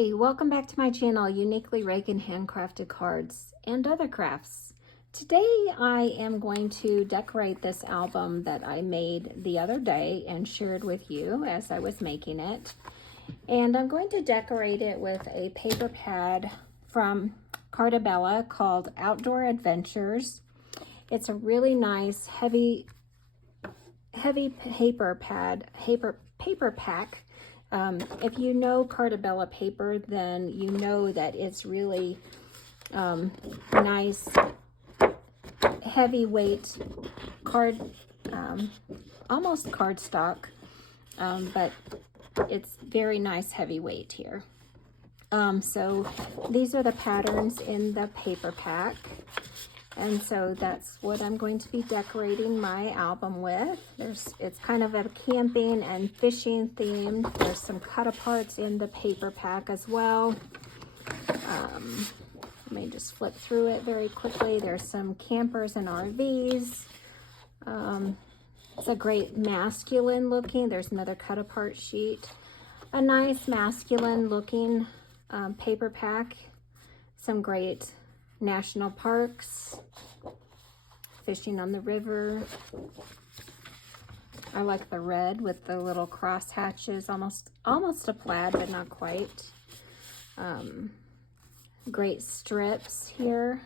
Hi, welcome back to my channel, Uniquely Reagan Handcrafted Cards and Other Crafts. Today I am going to decorate this album that I made the other day and shared with you as I was making it. And I'm going to decorate it with a paper pad from Cardstock called Outdoor Adventures. It's a really nice heavy paper pack. If you know Cardstock paper, then you know that it's really nice, heavyweight almost cardstock, but it's very nice heavyweight here. So these are the patterns in the paper pack. And so that's what I'm going to be decorating my album with. It's kind of a camping and fishing themed. There's some cut-aparts in the paper pack as well. Let me just flip through it very quickly. There's some campers and RVs. It's a great masculine looking. There's another cut-apart sheet. A nice masculine looking paper pack. Some great national parks, fishing on the river. I like the red with the little cross hatches, almost a plaid, but not quite. Great strips here.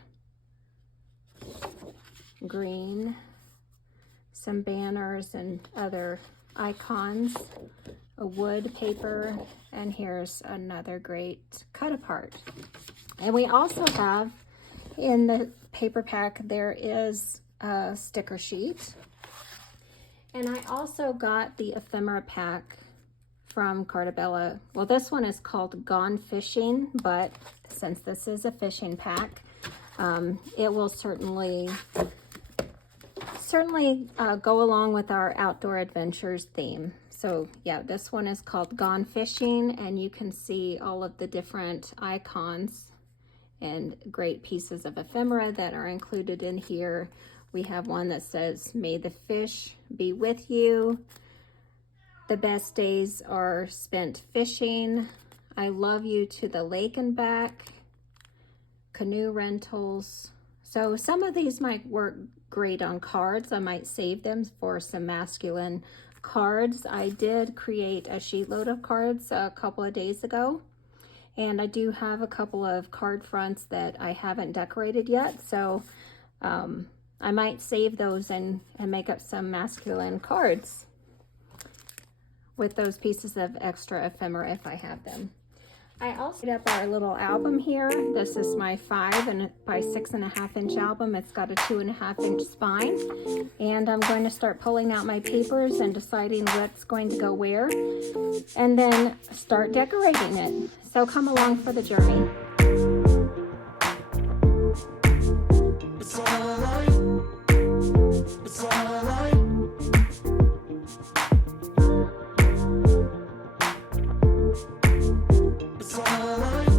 Green, some banners and other icons, a wood paper, and here's another great cut apart. And we also have in the paper pack, there is a sticker sheet. And I also got the ephemera pack from Cardstock. Well, this one is called Gone Fishing, but since this is a fishing pack, it will certainly go along with our outdoor adventures theme. So yeah, this one is called Gone Fishing, and you can see all of the different icons and great pieces of ephemera that are included in here. We have one that says, "May the fish be with you. The best days are spent fishing. I love you to the lake and back. Canoe rentals." So some of these might work great on cards. I might save them for some masculine cards. I did create a sheet load of cards a couple of days ago. And I do have a couple of card fronts that I haven't decorated yet. So I might save those and make up some masculine cards with those pieces of extra ephemera if I have them. I also made up our little album here. This is my 5 by 6.5 inch album. It's got a 2.5 inch spine. And I'm going to start pulling out my papers and deciding what's going to go where, and then start decorating it. So come along for the journey. It's all right. It's all right. It's all right.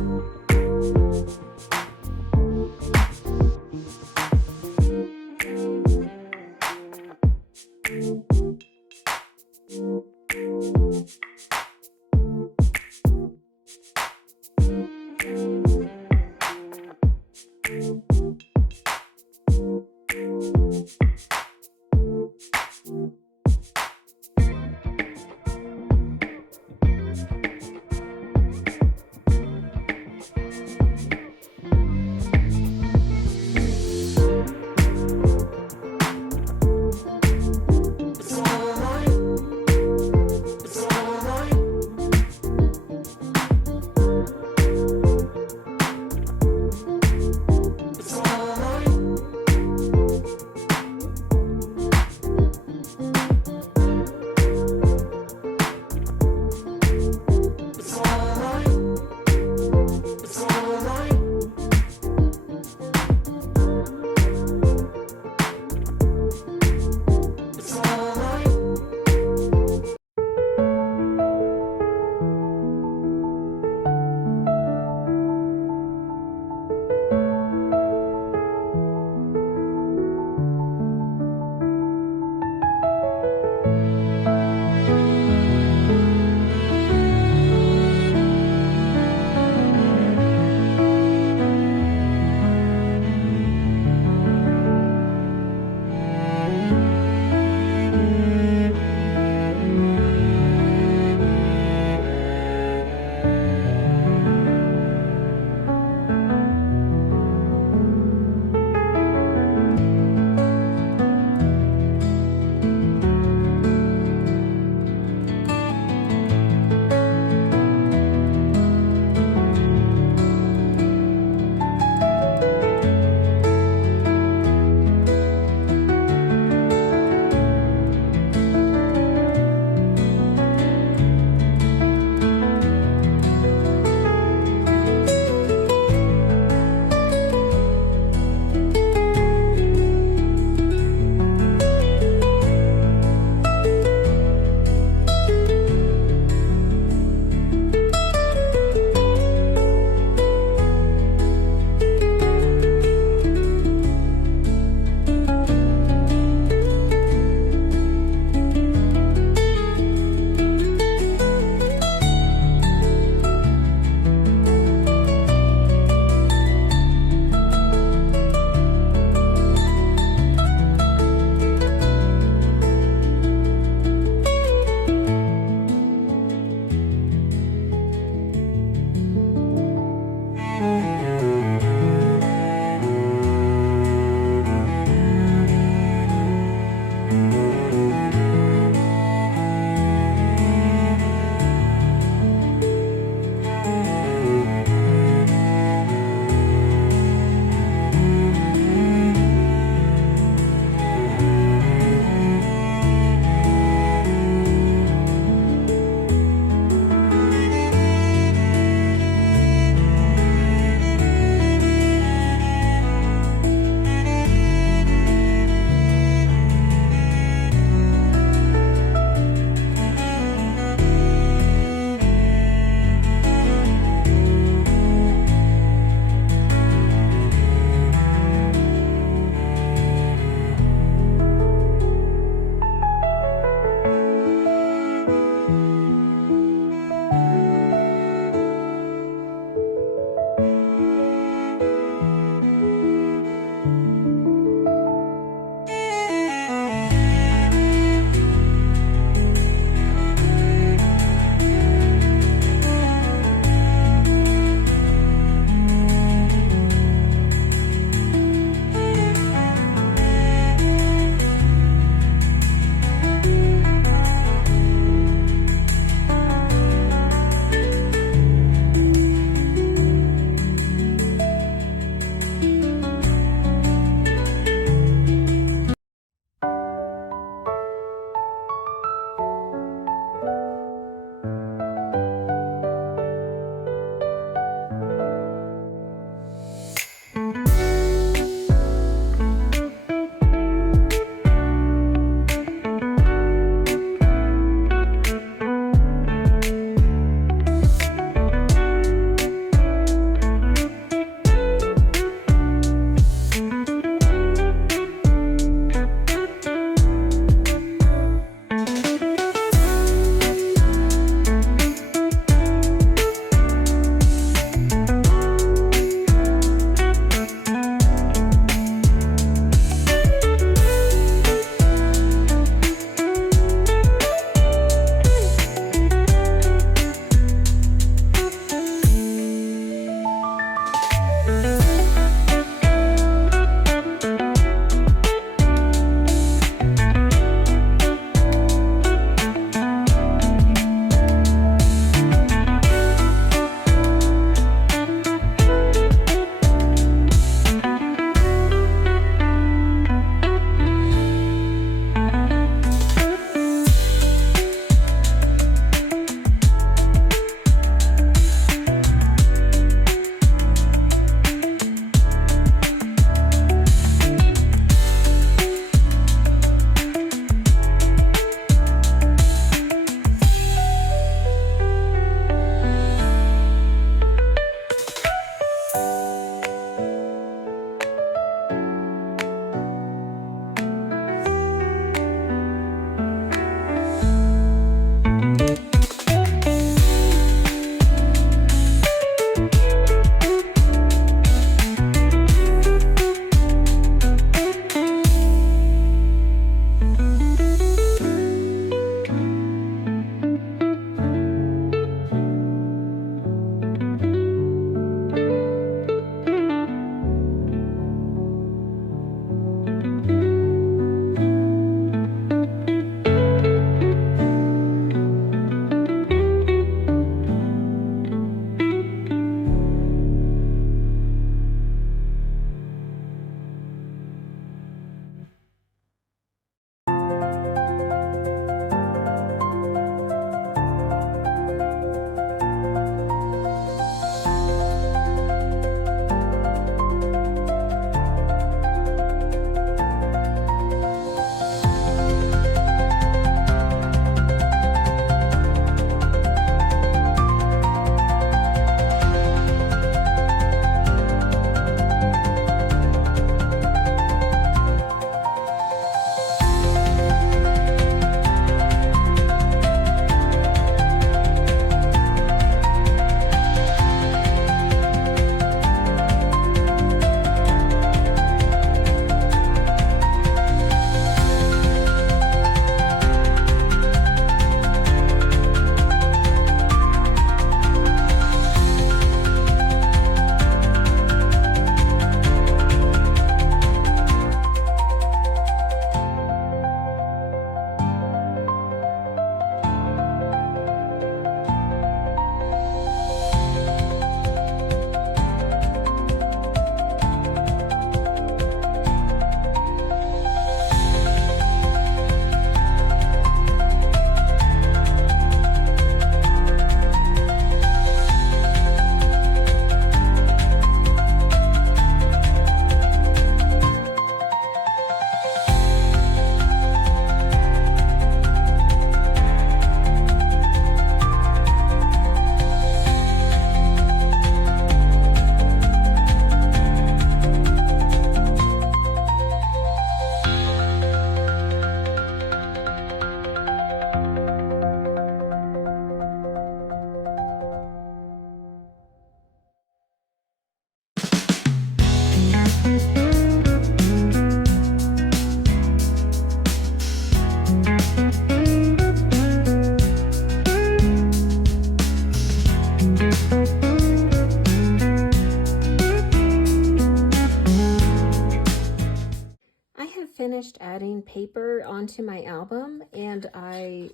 paper onto my album, and I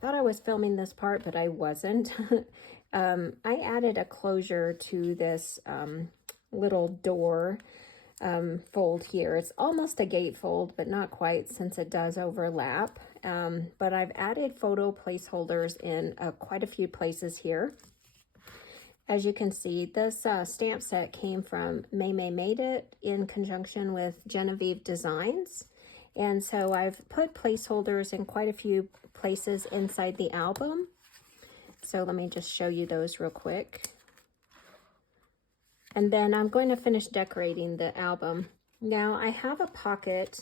thought I was filming this part, but I wasn't. I added a closure to this little door fold here. It's almost a gatefold, but not quite, since it does overlap. But I've added photo placeholders in quite a few places here. As you can see, this stamp set came from May Made It in conjunction with Genevieve Designs. And so I've put placeholders in quite a few places inside the album. So let me just show you those real quick. And then I'm going to finish decorating the album. Now I have a pocket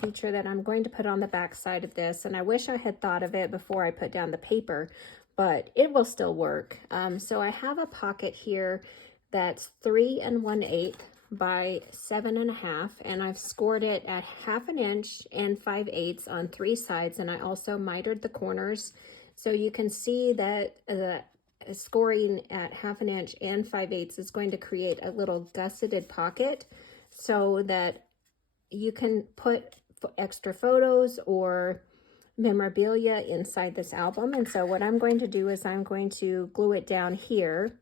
feature that I'm going to put on the back side of this, and I wish I had thought of it before I put down the paper, but it will still work. So I have a pocket here that's 3 1/8 by 7 1/2, and I've scored it at 1/2 inch and 5/8 on 3 sides, and I also mitered the corners. So you can see that the scoring at 1/2 inch and 5/8 is going to create a little gusseted pocket so that you can put extra photos or memorabilia inside this album. And so what I'm going to do is I'm going to glue it down here.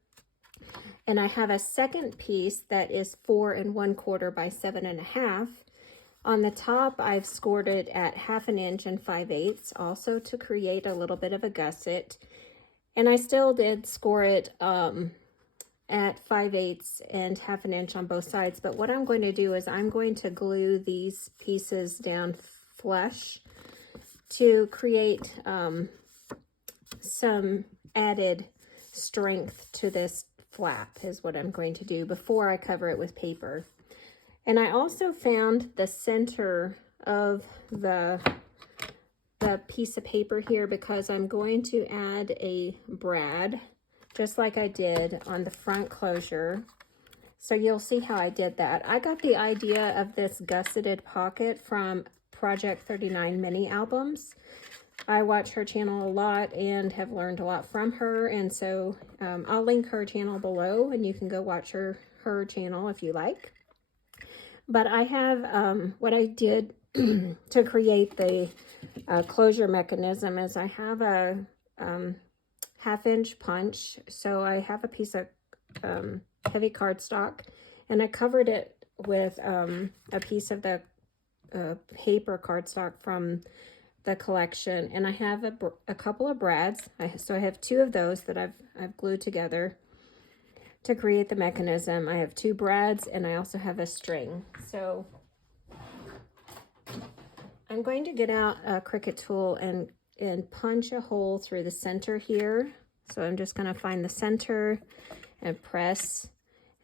And I have a second piece that is 4 1/4 by 7 1/2. On the top, I've scored it at 1/2 inch and 5/8 also to create a little bit of a gusset. And I still did score it at 5/8 and 1/2 inch on both sides. But what I'm going to do is I'm going to glue these pieces down flush to create some added strength to this flap, is what I'm going to do before I cover it with paper. And I also found the center of the piece of paper here, because I'm going to add a brad just like I did on the front closure. So you'll see how I did that. I got the idea of this gusseted pocket from Project 39 mini albums. I watch her channel a lot and have learned a lot from her, and so I'll link her channel below, and you can go watch her channel if you like. But I have what I did to create the closure mechanism is I have a 1/2 inch punch. So I have a piece of heavy cardstock, and I covered it with a piece of the paper cardstock from the collection, and I have a couple of brads. So I have 2 of those that I've glued together to create the mechanism. I have 2 brads, and I also have a string. So I'm going to get out a Cricut tool and punch a hole through the center here. So I'm just going to find the center and press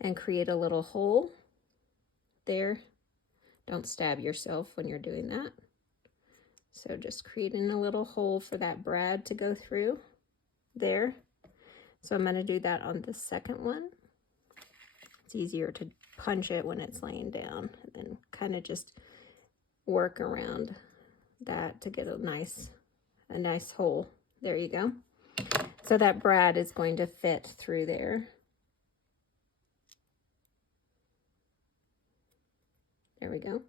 and create a little hole there. Don't stab yourself when you're doing that. So just creating a little hole for that brad to go through there. So I'm going to do that on the second one. It's easier to punch it when it's laying down, and then kind of just work around that to get a nice hole. There you go. So that brad is going to fit through there. There we go.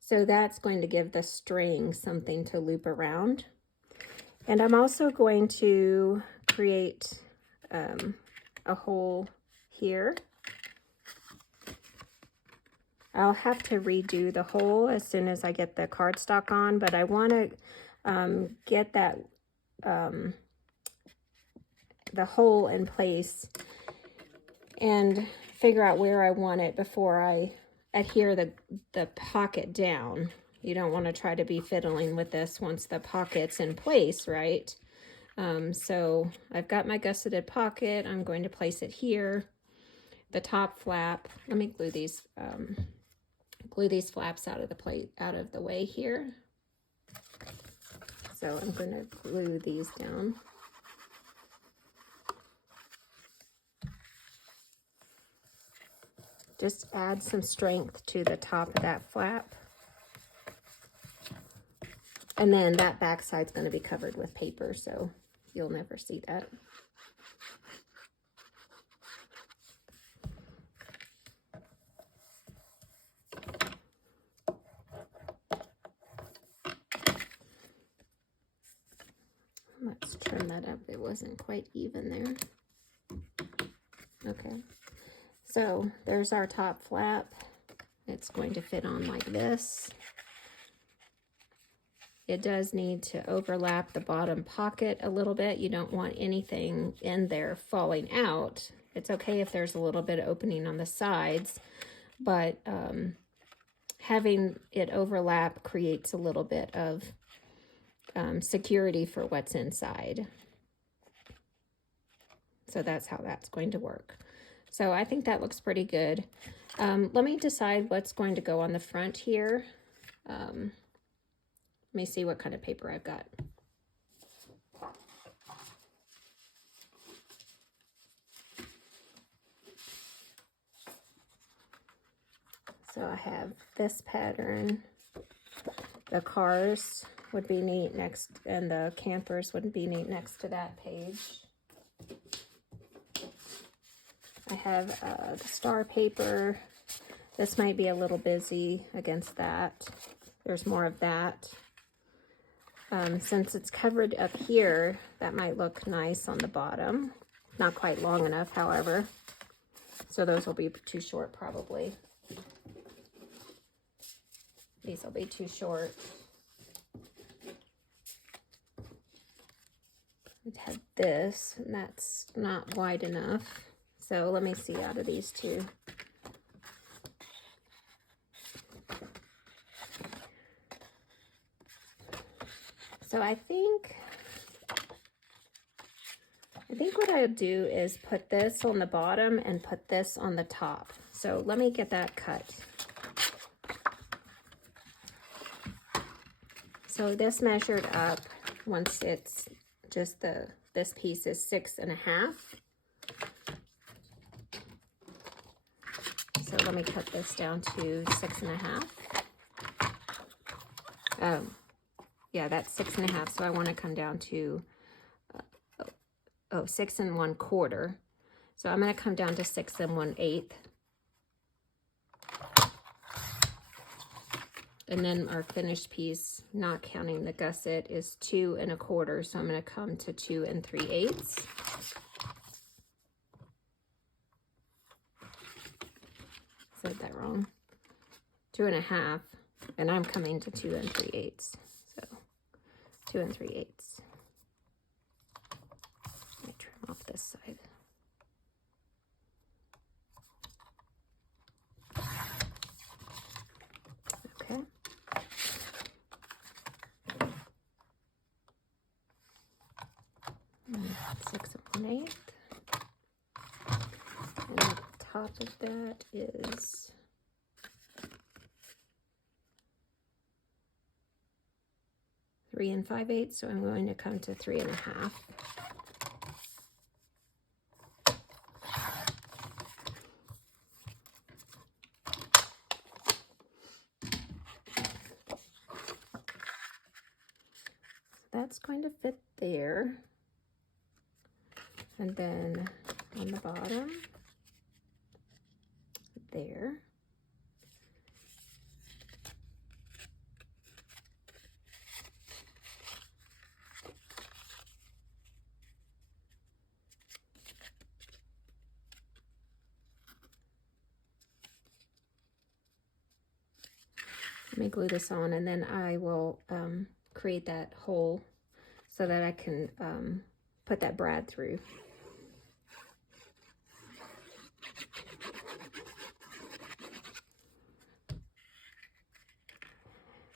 So that's going to give the string something to loop around. And I'm also going to create a hole here. I'll have to redo the hole as soon as I get the cardstock on, but I want to get that the hole in place and figure out where I want it before I adhere the pocket down. You don't want to try to be fiddling with this once the pocket's in place, right? So I've got my gusseted pocket. I'm going to place it here. The top flap. Let me glue these flaps out of the way here. So I'm going to glue these down. Just add some strength to the top of that flap. And then that back side's going to be covered with paper, so you'll never see that. Let's trim that up. It wasn't quite even there. Okay. So there's our top flap. It's going to fit on like this. It does need to overlap the bottom pocket a little bit. You don't want anything in there falling out. It's okay if there's a little bit of opening on the sides, but having it overlap creates a little bit of security for what's inside. So that's how that's going to work. So I think that looks pretty good. Let me decide what's going to go on the front here. Let me see what kind of paper I've got. So I have this pattern. The cars would be neat next, and the campers would be neat next to that page. I have the star paper. This might be a little busy against that. There's more of that. Since it's covered up here, that might look nice on the bottom. Not quite long enough, however. So those will be too short probably. These will be too short. It had this, and that's not wide enough. So let me see out of these two. So I think what I'll do is put this on the bottom and put this on the top. So let me get that cut. So this measured up, once it's just this piece is 6.5. So let me cut this down to 6.5. Yeah, that's 6.5. So I want to come down to 6 1/4. So I'm going to come down to 6 1/8. And then our finished piece, not counting the gusset, is 2 1/4. So I'm going to come to 2 3/8. Said that wrong. 2 1/2, and I'm coming to 2 3/8. So 2 3/8. Let me trim off this side. Okay. And 6 1/8. And the top of that is 3 5/8. So I'm going to come to 3 1/2. That's going to fit there. And then on the bottom, there. Let me glue this on, and then I will create that hole so that I can put that brad through.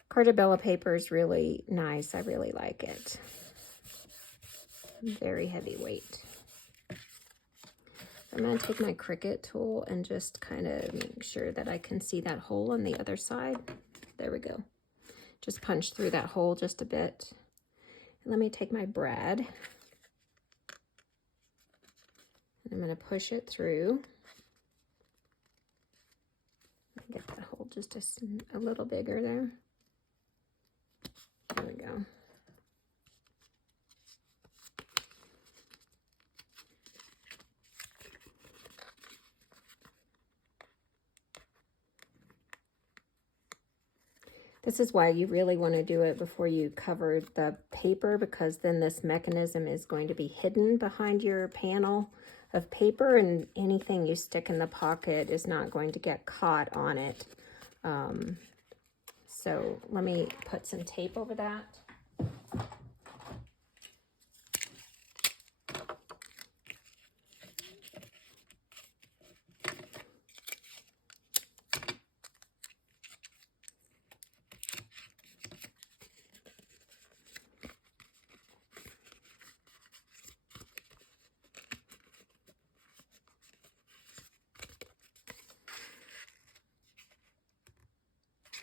Cardabella paper is really nice. I really like it. Very heavyweight. I'm going to take my Cricut tool and just kind of make sure that I can see that hole on the other side. There we go. Just punch through that hole just a bit. And let me take my brad. And I'm going to push it through. Get that hole just a little bigger there. There we go. This is why you really want to do it before you cover the paper, because then this mechanism is going to be hidden behind your panel of paper, and anything you stick in the pocket is not going to get caught on it. So let me put some tape over that.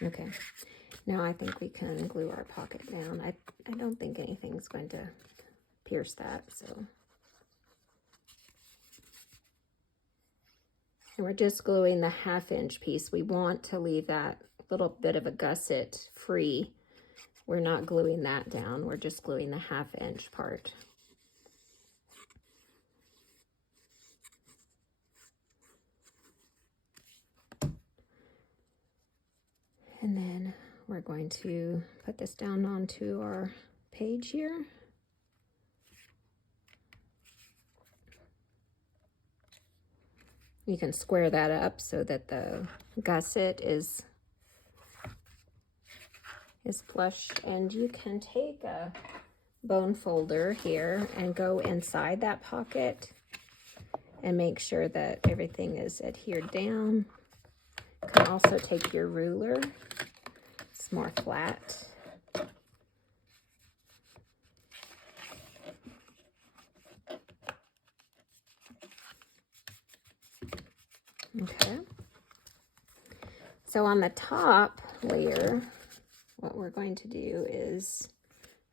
Okay, now I think we can glue our pocket down. I don't think anything's going to pierce that, so. And we're just gluing the 1/2 inch piece. We want to leave that little bit of a gusset free. We're not gluing that down. We're just gluing the 1/2 inch part. And then we're going to put this down onto our page here. You can square that up so that the gusset is flush, and you can take a bone folder here and go inside that pocket and make sure that everything is adhered down. You can also take your ruler. It's more flat. Okay. So on the top layer, what we're going to do is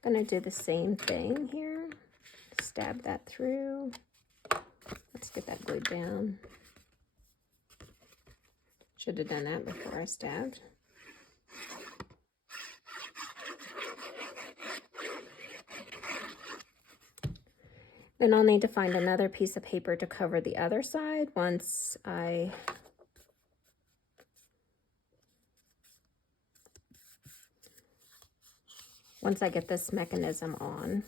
I'm going to do the same thing here. Stab that through. Let's get that glued down. Should have done that before I stabbed. Then I'll need to find another piece of paper to cover the other side once I get this mechanism on.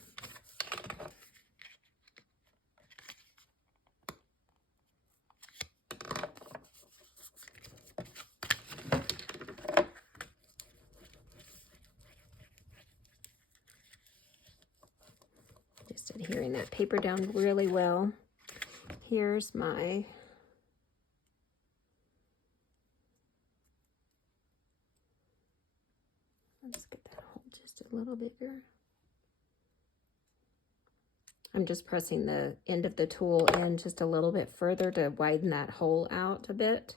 Just adhering that paper down really well. Here's my let's get that hole just a little bigger. I'm just pressing the end of the tool in just a little bit further to widen that hole out a bit.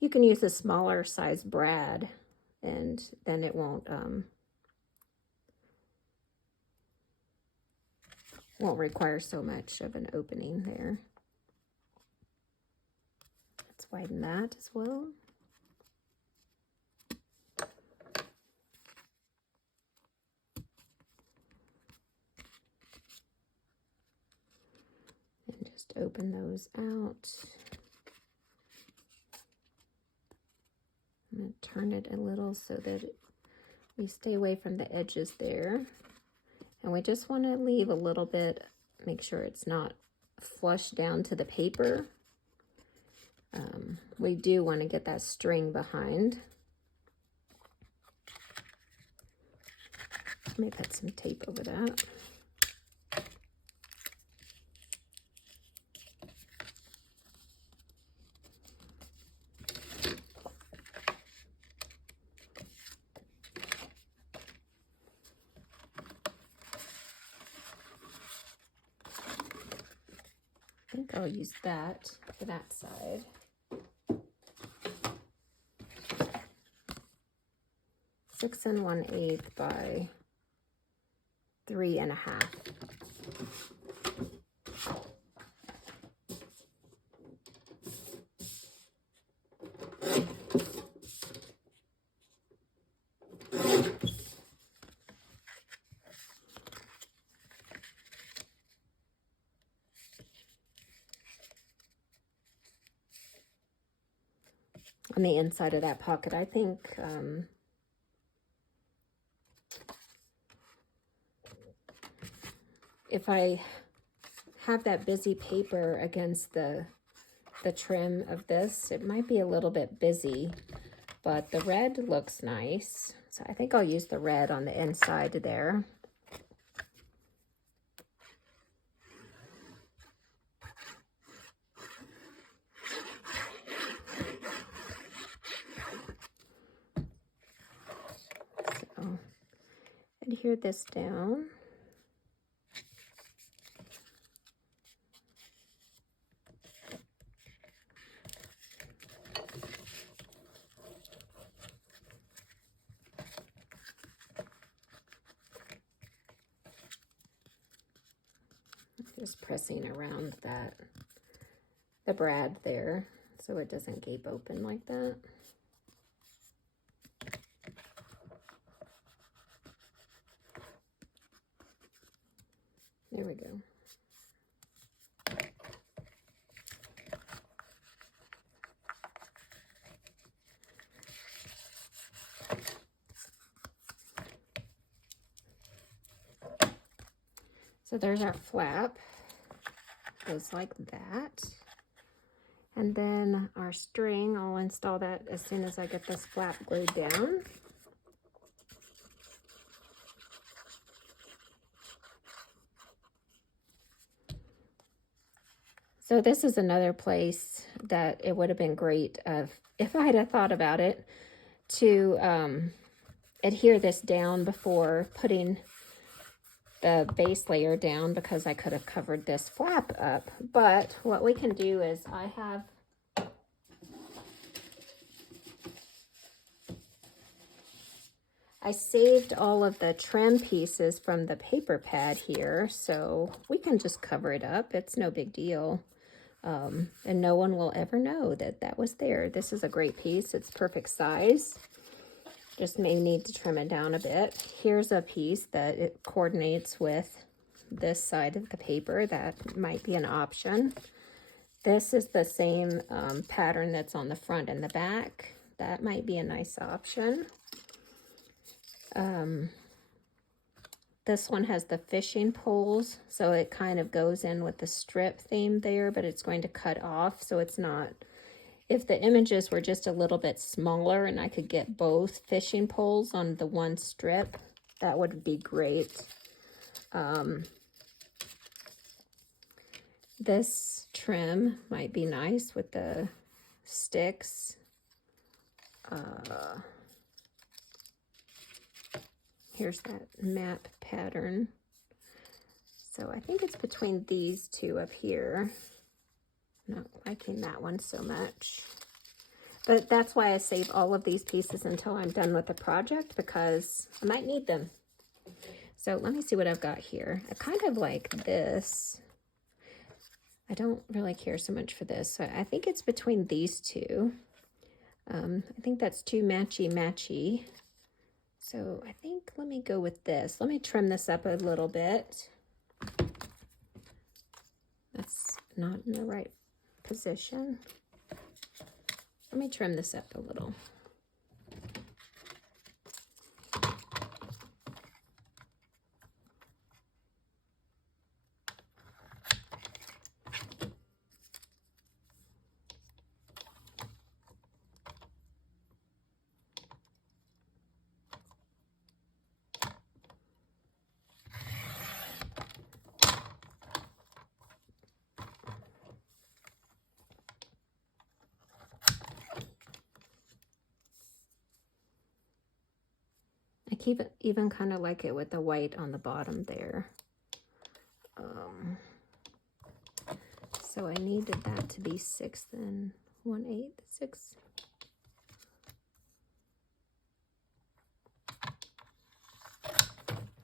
You can use a smaller size brad, and then it won't require so much of an opening there. Let's widen that as well. And just open those out. I'm going to turn it a little so that we stay away from the edges there. And we just want to leave a little bit, make sure it's not flush down to the paper. We do want to get that string behind. Let me put some tape over that. I think I'll use that for that side. Six and 1/8 by 3 1/2. On the inside of that pocket, I think if I have that busy paper against the trim of this, it might be a little bit busy, but the red looks nice. So I think I'll use the red on the inside there. So adhere this down. Just pressing around the brad there so it doesn't gape open like that. There we go. So there's our flap. Goes like that. And then our string, I'll install that as soon as I get this flap glued down. So this is another place that it would have been great if I had thought about it, to adhere this down before putting the base layer down, because I could have covered this flap up. But what we can do is I saved all of the trim pieces from the paper pad here, so we can just cover it up. It's no big deal. And no one will ever know that that was there. This is a great piece. It's perfect size. Just may need to trim it down a bit. Here's a piece that it coordinates with this side of the paper. That might be an option. This is the same pattern that's on the front and the back. That might be a nice option. This one has the fishing poles, so it kind of goes in with the strip theme there, but it's going to cut off, so it's not. If the images were just a little bit smaller and I could get both fishing poles on the one strip, that would be great. This trim might be nice with the sticks. Here's that map pattern. So I think it's between these two up here. Not liking that one so much. But that's why I save all of these pieces until I'm done with the project, because I might need them. So let me see what I've got here. I kind of like this. I don't really care so much for this. So I think it's between these two. I think that's too matchy-matchy. So I think, let me go with this. Let me trim this up a little bit. That's not in the right position. Let me trim this up a little. I keep it even kind of like it with the white on the bottom there. So I needed that to be 6 1/8, 6.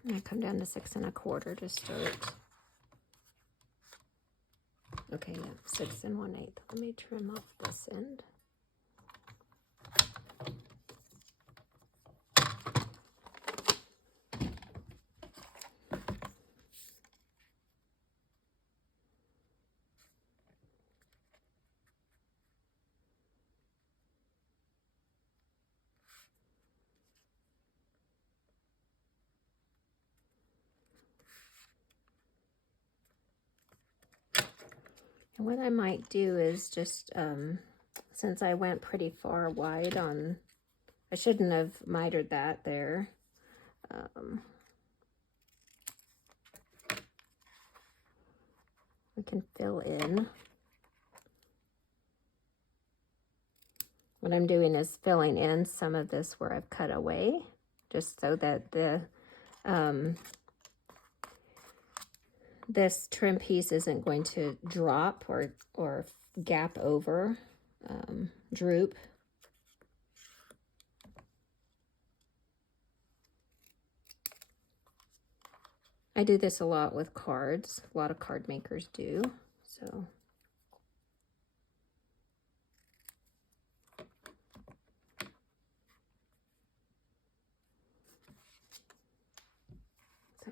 And I come down to 6 1/4 to start. Okay, yeah, 6 1/8. Let me trim off this end. And what I might do is just, since I went pretty far wide on, I shouldn't have mitered that there. We can fill in. What I'm doing is filling in some of this where I've cut away, just so that the this trim piece isn't going to drop or gap over, droop. I do this a lot with cards. A lot of card makers do. So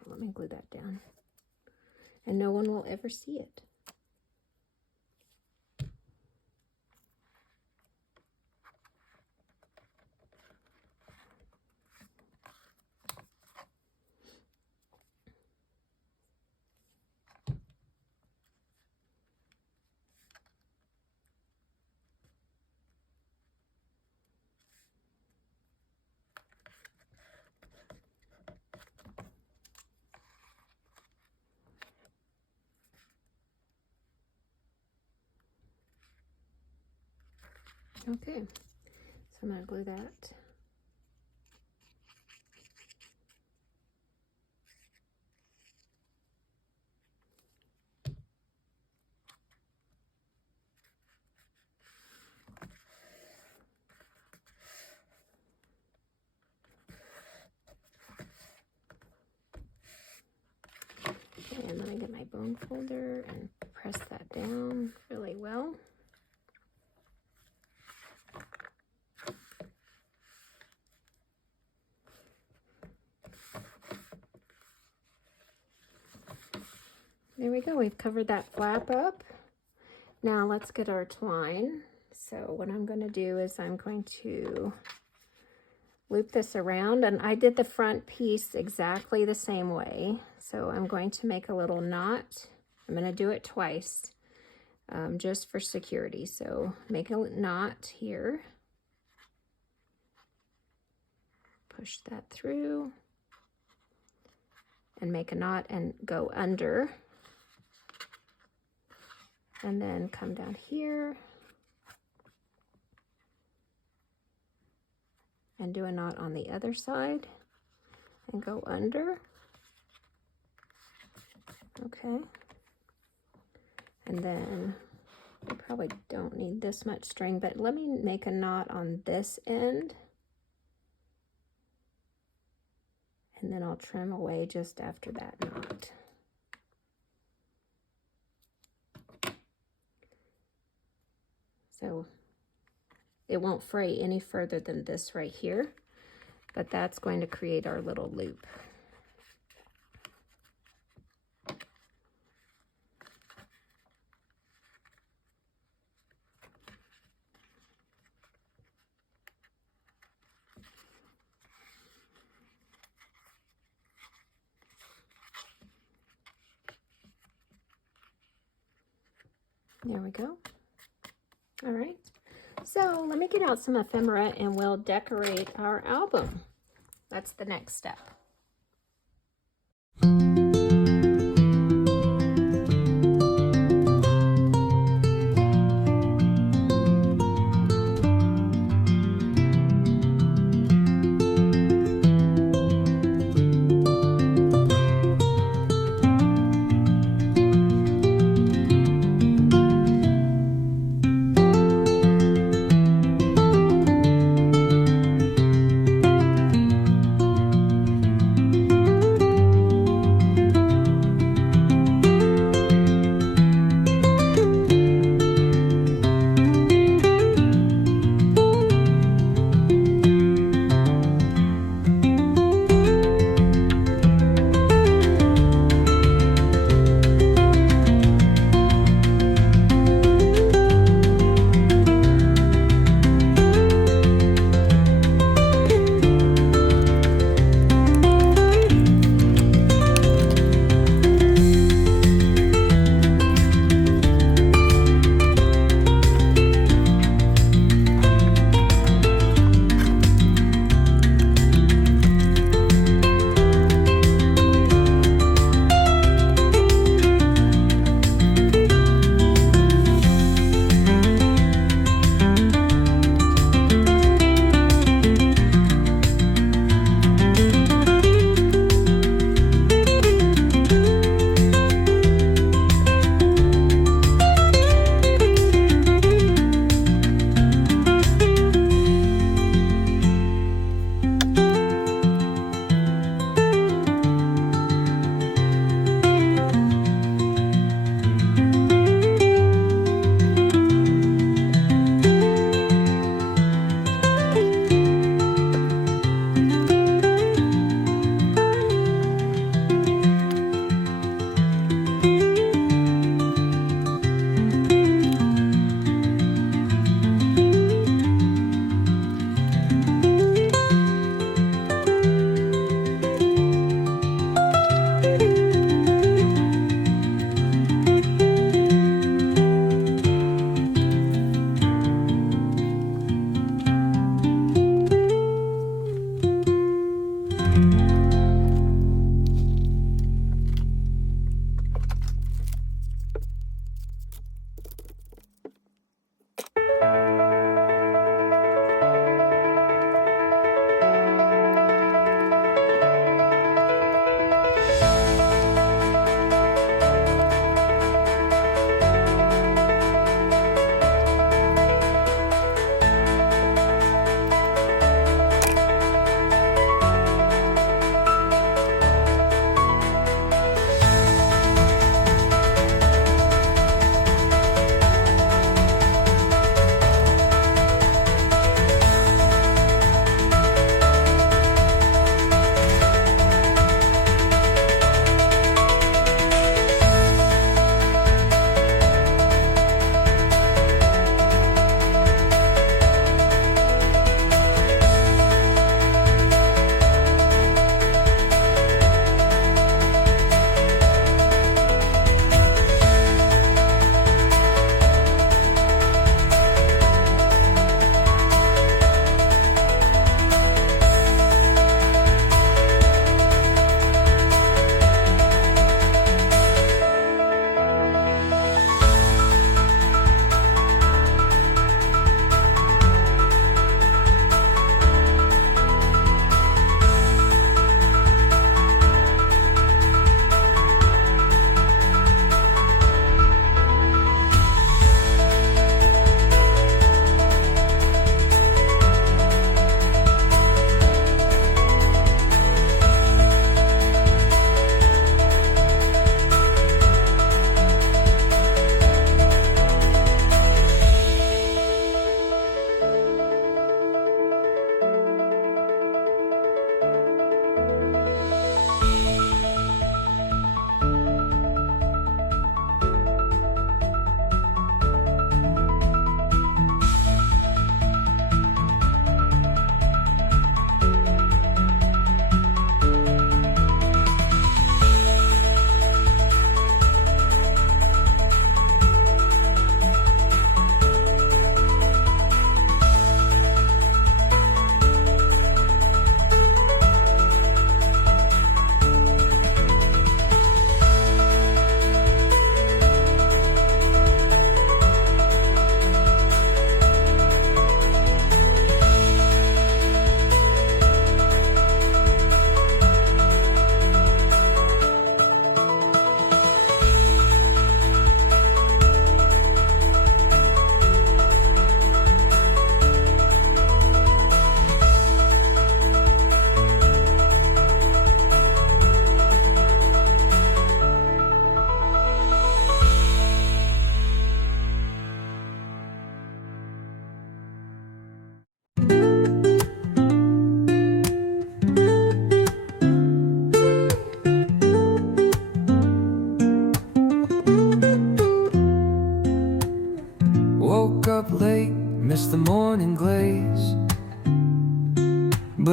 let me glue that down. And no one will ever see it. Okay, so I'm going to glue that. And let me get my bone folder and press that down really well. There we go, we've covered that flap up. Now let's get our twine. So what I'm going to do is I'm going to loop this around, and I did the front piece exactly the same way. So I'm going to make a little knot. I'm going to do it twice, just for security. So make a knot here. Push that through and make a knot and go under. And then come down here and do a knot on the other side and go under. Okay. And then we probably don't need this much string, but let me make a knot on this end. And then I'll trim away just after that knot. So it won't fray any further than this right here, but that's going to create our little loop. There we go. All right, so let me get out some ephemera and we'll decorate our album. That's the next step.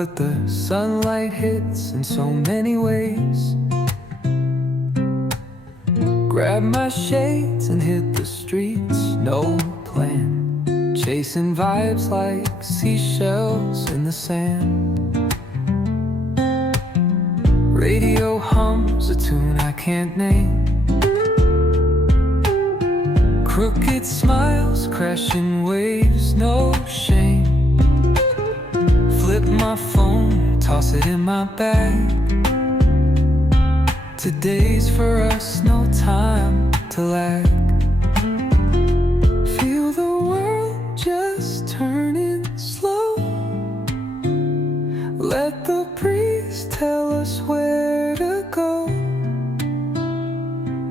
but the sunlight hits in so many ways. Grab my shades and hit the streets, no plan. Chasing vibes like seashells in the sand. Radio hums a tune I can't name. Crooked smiles, crashing waves, no shame. Flip my phone, toss it in my bag. Today's for us, no time to lag. Feel the world just turning slow. Let the breeze tell us where to go.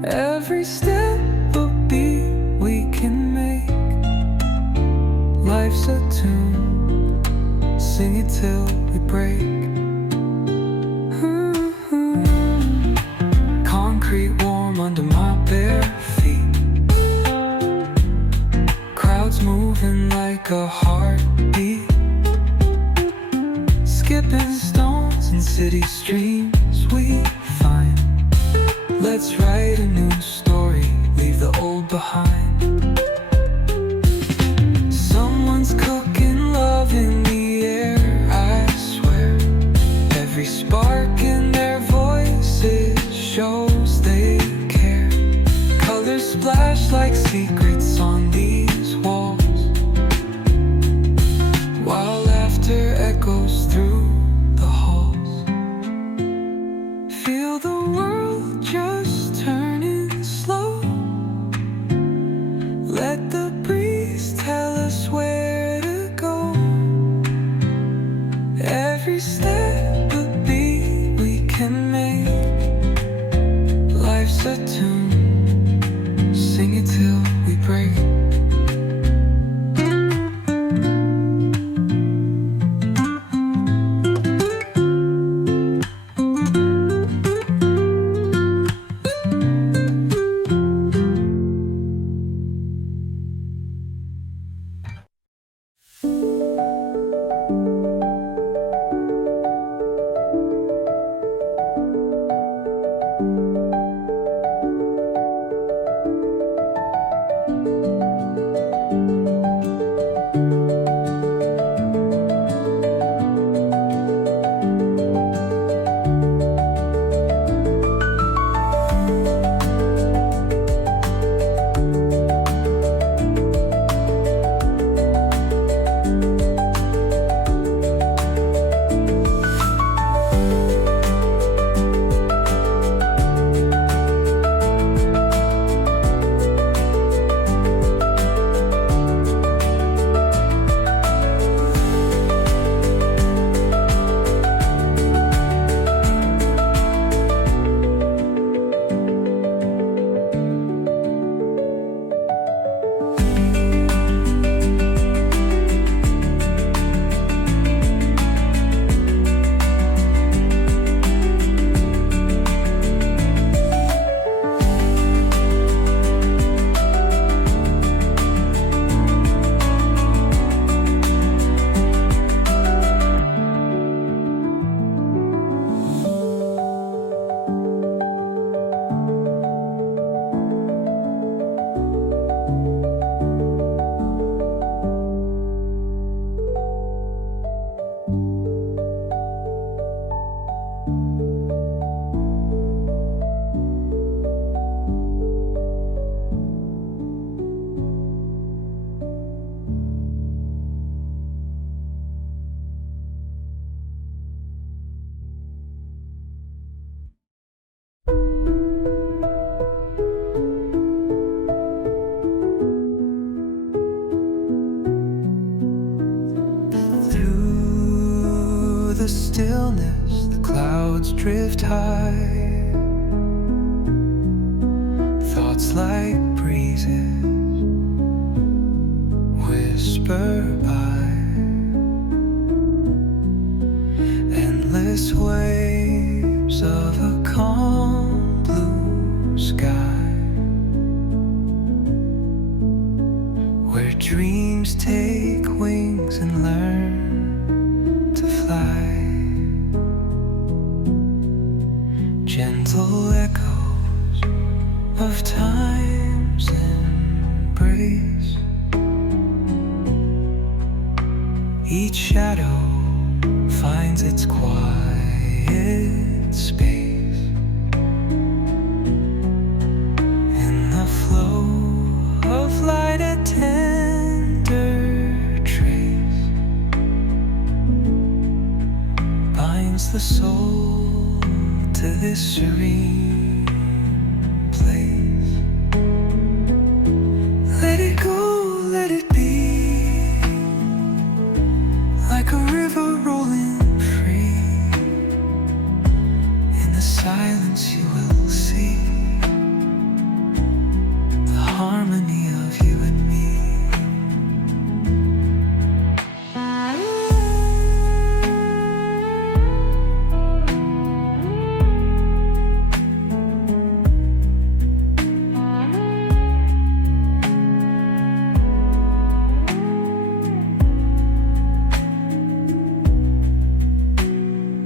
Every step a beat we can make. Life's a tune, sing it till we break. Concrete warm under my bare feet. Crowds moving like a heartbeat. Skipping stones in city streams we find. Let's write a new story, leave the old behind. Someone's cooking love in the air, I swear. Every spark in their voices shows they care. Colors splash like secrets on these walls, while laughter echoes through the halls. Feel the world just turning slow. Let the breeze tell us where to go. Every step a beat we can make. Life's a tune, sing it till we break. The stillness, the clouds drift high. Thoughts like breezes whisper by. Endless waves of a calm blue sky, where dreams take wings and learn to fly. of time's embrace. Each shadow finds its quiet space in the flow of light, a tender trace binds the soul to this serene place. Let it go, let it be, like a river rolling free. In the silence you will see the harmony of you and me.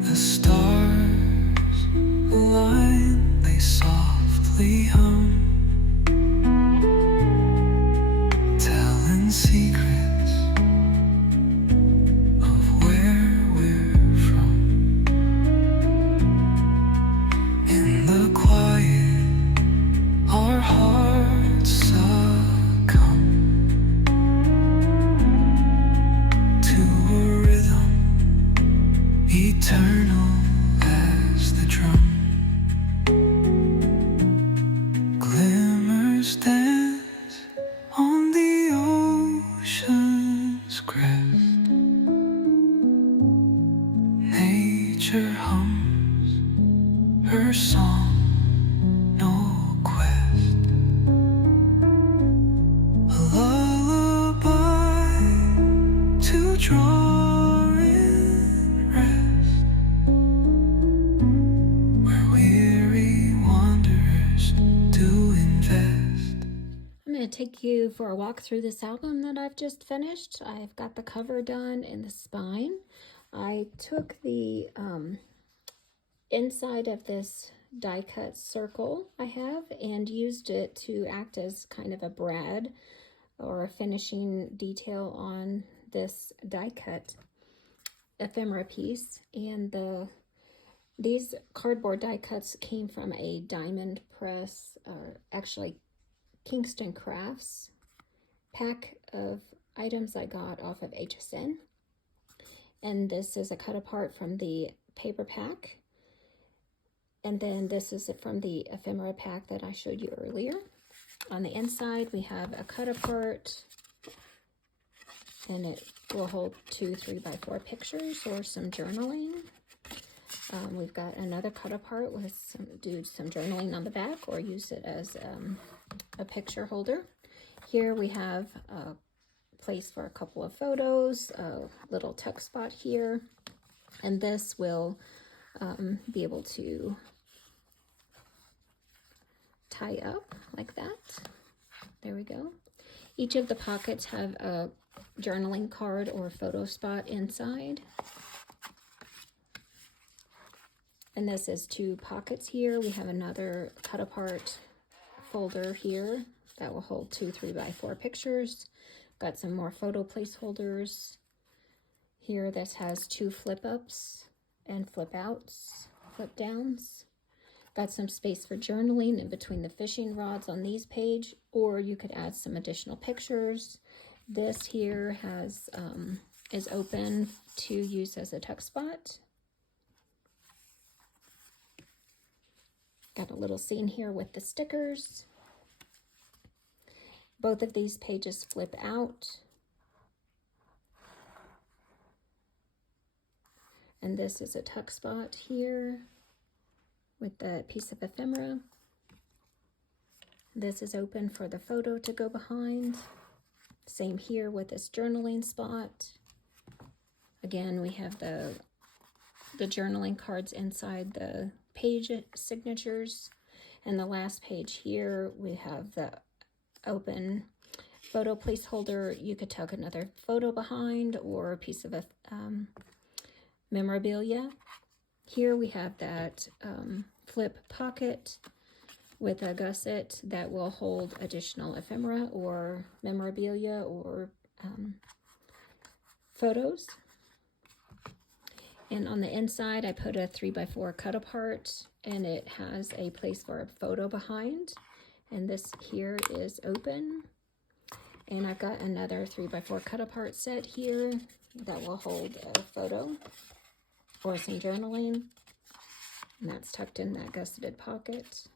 The stars align, they softly hum, telling secrets of where we're from. In the quiet, our hearts succumb to a rhythm eternal as the drum. Glimmers dance on the ocean's crest. Nature hums her song, no quest. A lullaby to draw in rest, where weary wanderers do invest. I'm going to take you for a walk through this album that I've just finished. I've got the cover done and the spine. I took the inside of this die cut circle I have and used it to act as kind of a brad or a finishing detail on this die cut ephemera piece. And these cardboard die cuts came from a diamond press, or actually Kingston Crafts pack of items I got off of HSN. And this is a cut apart from the paper pack. And then this is from the ephemera pack that I showed you earlier. On the inside, we have a cut apart, and it will hold 2 3x4 pictures or some journaling. We've got another cut apart with some journaling on the back, or use it as a picture holder. Here we have a place for a couple of photos, a little tuck spot here, and this will be able to tie up like that. There we go. Each of the pockets have a journaling card or photo spot inside. And this is 2 pockets here. We have another cut apart folder here that will hold 2 3x4 pictures. Got some more photo placeholders here. This has 2 flip ups and flip outs, flip downs. Got some space for journaling in between the fishing rods on these page, or you could add some additional pictures. This here has is open to use as a tuck spot. Got a little scene here with the stickers. Both of these pages flip out. And this is a tuck spot here with the piece of ephemera. This is open for the photo to go behind. Same here with this journaling spot. Again, we have the journaling cards inside the page signatures. And the last page here, we have the open photo placeholder. You could tuck another photo behind or a piece of memorabilia. Here we have that flip pocket with a gusset that will hold additional ephemera or memorabilia or photos. And on the inside, I put a 3x4 cut apart, and it has a place for a photo behind. And this here is open. And I've got another 3x4 cut apart set here that will hold a photo or some journaling. And that's tucked in that gusseted pocket.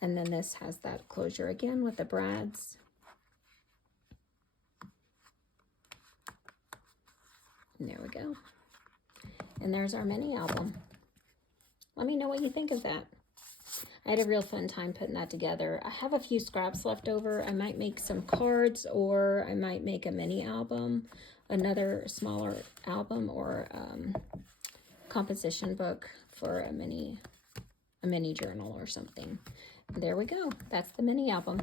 And then this has that closure again with the brads. And there we go. And there's our mini album. Let me know what you think of that. I had a real fun time putting that together. I have a few scraps left over. I might make some cards, or I might make a mini album, another smaller album, or composition book for a mini journal or something. There we go. That's the mini album.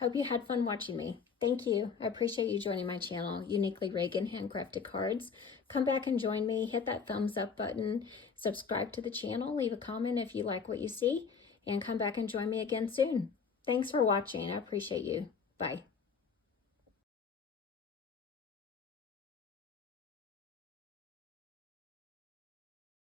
Hope you had fun watching me. Thank you. I appreciate you joining my channel, Uniquely Reagan Handcrafted Cards. Come back and join me. Hit that thumbs up button. Subscribe to the channel. Leave a comment if you like what you see. And come back and join me again soon. Thanks for watching. I appreciate you. Bye.